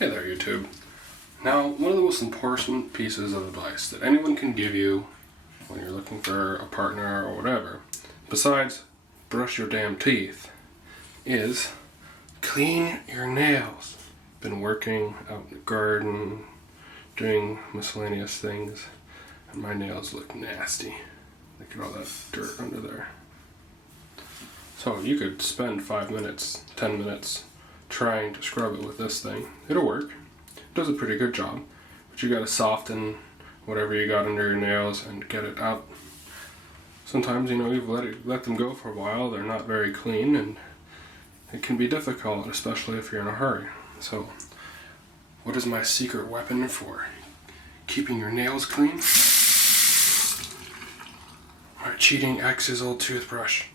Hey there, YouTube. Now, one of the most important pieces of advice that anyone can give you when you're looking for a partner or whatever, besides brush your damn teeth, is clean your nails. Been working out in the garden, doing miscellaneous things, and my nails look nasty. Look at all that dirt under there. So you could spend 5 minutes, 10 minutes trying to scrub it with this thing. It'll work. It does a pretty good job. But you gotta soften whatever you got under your nails and get it out. Sometimes, you've let them go for a while, they're not very clean, and it can be difficult, especially if you're in a hurry. So, what is my secret weapon for keeping your nails clean? Our cheating ex's old toothbrush.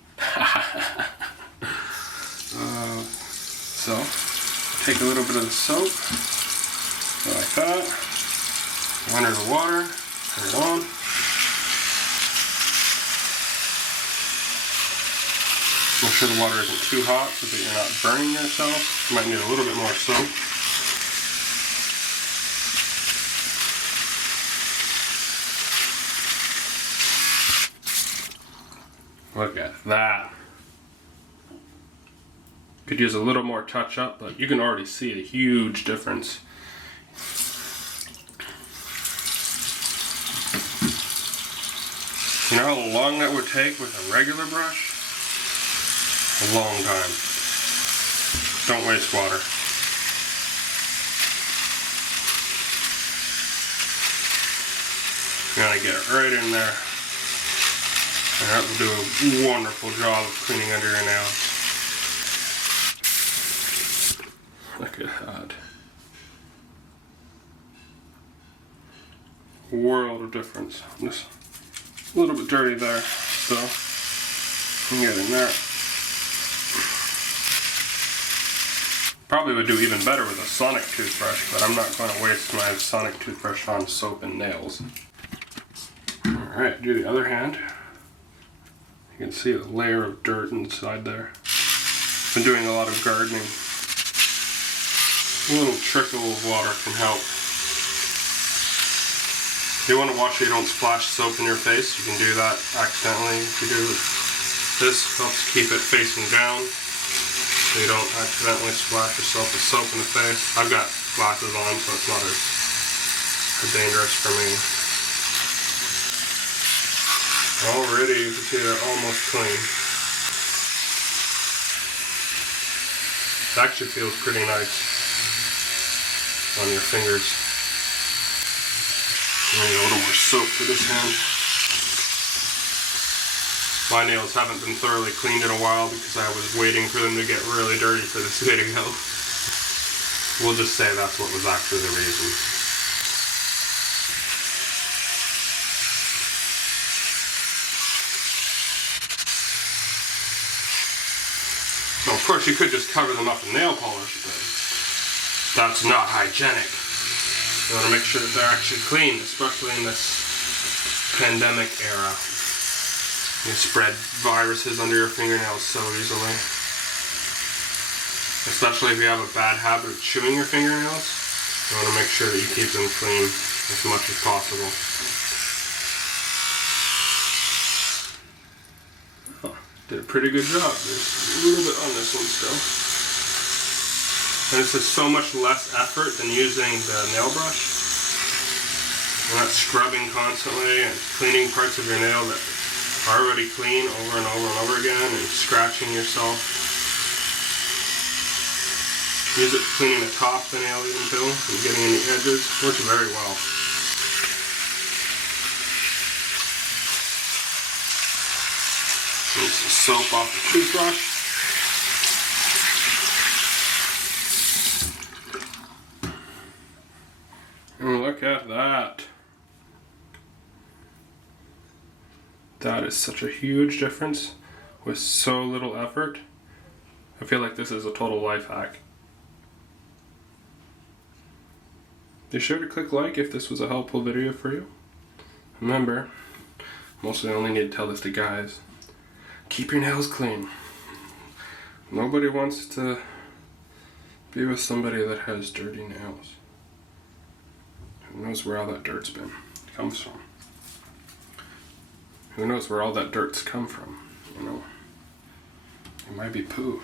So, take a little bit of the soap, go like that, enter the water, turn it on. Make sure the water isn't too hot so that you're not burning yourself. You might need a little bit more soap. Look at that. Could use a little more touch up, but you can already see a huge difference. You know how long that would take with a regular brush? A long time. Don't waste water. You gotta get it right in there. And that will do a wonderful job of cleaning under your nails. Look at that. World of difference. Just a little bit dirty there, so you can get in there. Probably would do even better with a sonic toothbrush, but I'm not going to waste my sonic toothbrush on soap and nails. Alright, do the other hand. You can see a layer of dirt inside there. Been doing a lot of gardening. A little trickle of water can help. If you want to watch so you don't splash soap in your face, you can do that accidentally. If you do this, helps keep it facing down so you don't accidentally splash yourself with soap in the face. I've got glasses on, so it's not as dangerous for me. Already, you can see they're almost clean. It actually feels pretty nice on your fingers. I need a little more soap for this hand. My nails haven't been thoroughly cleaned in a while because I was waiting for them to get really dirty for this video. We'll just say that's what was actually the reason. Now, of course, you could just cover them up in nail polish, but that's not hygienic. You want to make sure that they're actually clean, especially in this pandemic era. You spread viruses under your fingernails so easily. Especially if you have a bad habit of chewing your fingernails, you want to make sure that you keep them clean as much as possible. Oh, did a pretty good job. There's a little bit on this one still. And this is so much less effort than using the nail brush. You're not scrubbing constantly and cleaning parts of your nail that are already clean over and over and over again and scratching yourself. Use it cleaning the top of the nail even too and getting in the edges. Works very well. Use some soap off the toothbrush. And look at that. That is such a huge difference with so little effort. I feel like this is a total life hack. Be sure to click like if this was a helpful video for you. Remember, mostly I only need to tell this to guys. Keep your nails clean. Nobody wants to Be with somebody that has dirty nails. Who knows where all that dirt's comes from? Who knows where all that dirt's come from, you know? It might be poo.